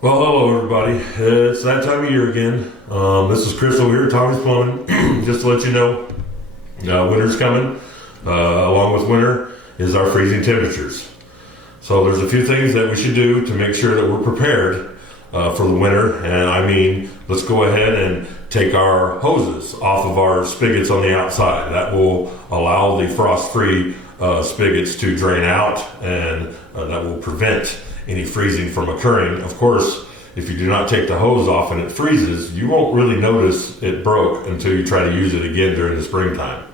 Well, hello everybody. It's that time of year again. This is Chris over here at Tommie's Plumbing. Just to let you know, winter's coming. Along with winter is our freezing temperatures. So there's a few things that we should do to make sure that we're prepared for the winter. And I mean, let's go ahead and take our hoses off of our spigots on the outside. That will allow the frost-free spigots to drain out, and that will prevent any freezing from occurring. Of course, if you do not take the hose off and it freezes, you won't really notice it broke until you try to use it again during the springtime.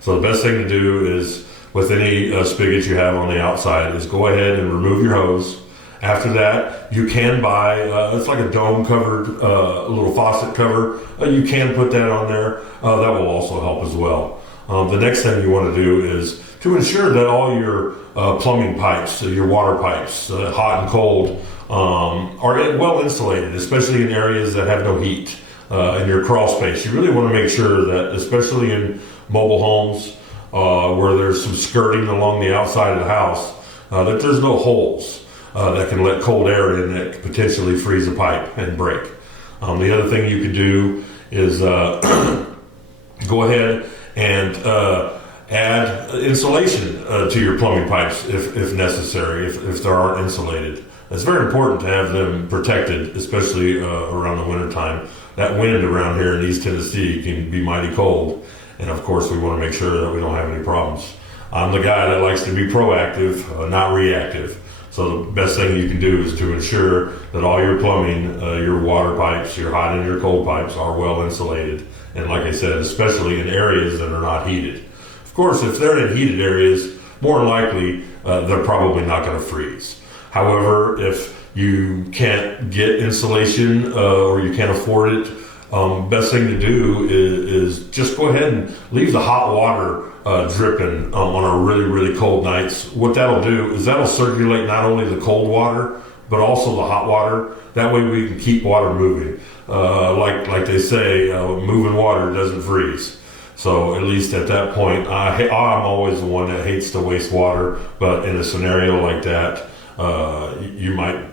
So the best thing to do is, with any spigot you have on the outside, is go ahead and remove your hose. After that, you can buy, it's like a dome covered, little faucet cover. You can put that on there. That will also help as well. The next thing you want to do is to ensure that all your plumbing pipes, your water pipes, hot and cold, are well insulated, especially in areas that have no heat. In your crawl space, you really want to make sure that, especially in mobile homes where there's some skirting along the outside of the house, that there's no holes that can let cold air in that could potentially freeze a pipe and break. The other thing you could do is go ahead and add insulation to your plumbing pipes if necessary, if they aren't insulated. It's very important to have them protected, especially around the winter time. That wind around here in East Tennessee can be mighty cold, and of course we want to make sure that we don't have any problems. I'm the guy that likes to be proactive, not reactive. So the best thing you can do is to ensure that all your plumbing, your water pipes, your hot and your cold pipes are well insulated. And like I said, especially in areas that are not heated. Of course, if they're in heated areas, more than likely they're probably not going to freeze. However, if you can't get insulation or you can't afford it, best thing to do is just go ahead and leave the hot water dripping on our really cold nights. What that'll do is that'll circulate not only the cold water, but also the hot water. That way we can keep water moving. Like they say, moving water doesn't freeze. So at least at that point, I'm always the one that hates to waste water, but in a scenario like that, you might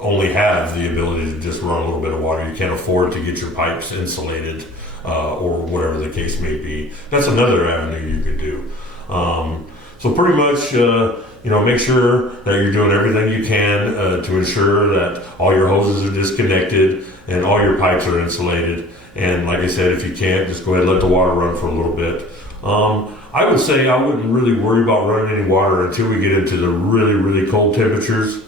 only have the ability to just run a little bit of water. You can't afford to get your pipes insulated or whatever the case may be. That's another avenue you could do. So pretty much, make sure that you're doing everything you can to ensure that all your hoses are disconnected and all your pipes are insulated. And like I said, if you can't, just go ahead and let the water run for a little bit. I would say I wouldn't really worry about running any water until we get into the really cold temperatures,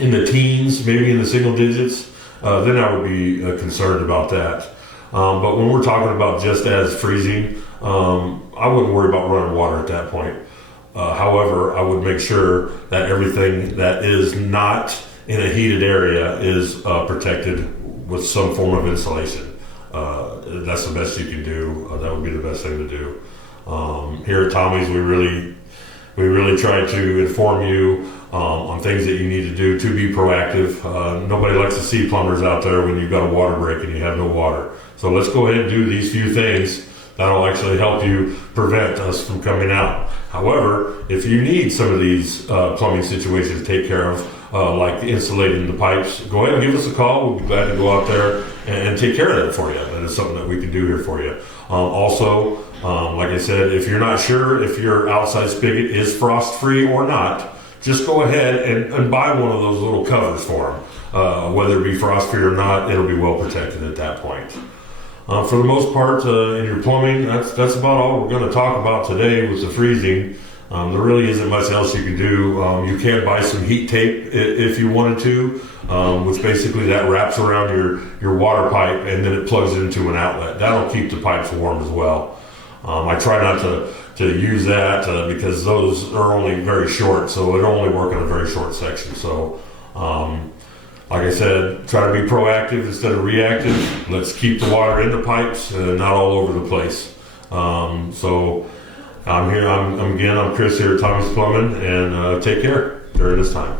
in the teens, maybe in the single digits. Then I would be concerned about that. But when we're talking about just as freezing, I wouldn't worry about running water at that point. However, I would make sure that everything that is not in a heated area is protected with some form of insulation. That's the best you can do. That would be the best thing to do. Here at Tommie's, we really try to inform you on things that you need to do to be proactive. Nobody likes to see plumbers out there when you've got a water break and you have no water. So let's go ahead and do these few things. That'll actually help you prevent us from coming out. However, if you need some of these plumbing situations to take care of, like insulating the pipes, go ahead and give us a call. We'll be glad to go out there and take care of that for you. That is something that we can do here for you. Also, like I said, if you're not sure if your outside spigot is frost-free or not, just go ahead and buy one of those little covers for them. Whether it be frost-free or not, it'll be well protected at that point. For the most part, in your plumbing, that's about all we're going to talk about today with the freezing. There really isn't much else you can do. You can buy some heat tape if you wanted to, which basically that wraps around your water pipe and then it plugs it into an outlet. That'll keep the pipes warm as well. I try not to use that because those are only very short, so it'll only work in a very short section. So, like I said, try to be proactive instead of reactive. Let's keep the water in the pipes and not all over the place. So I'm Chris here at Tommie's Plumbing, and take care during this time.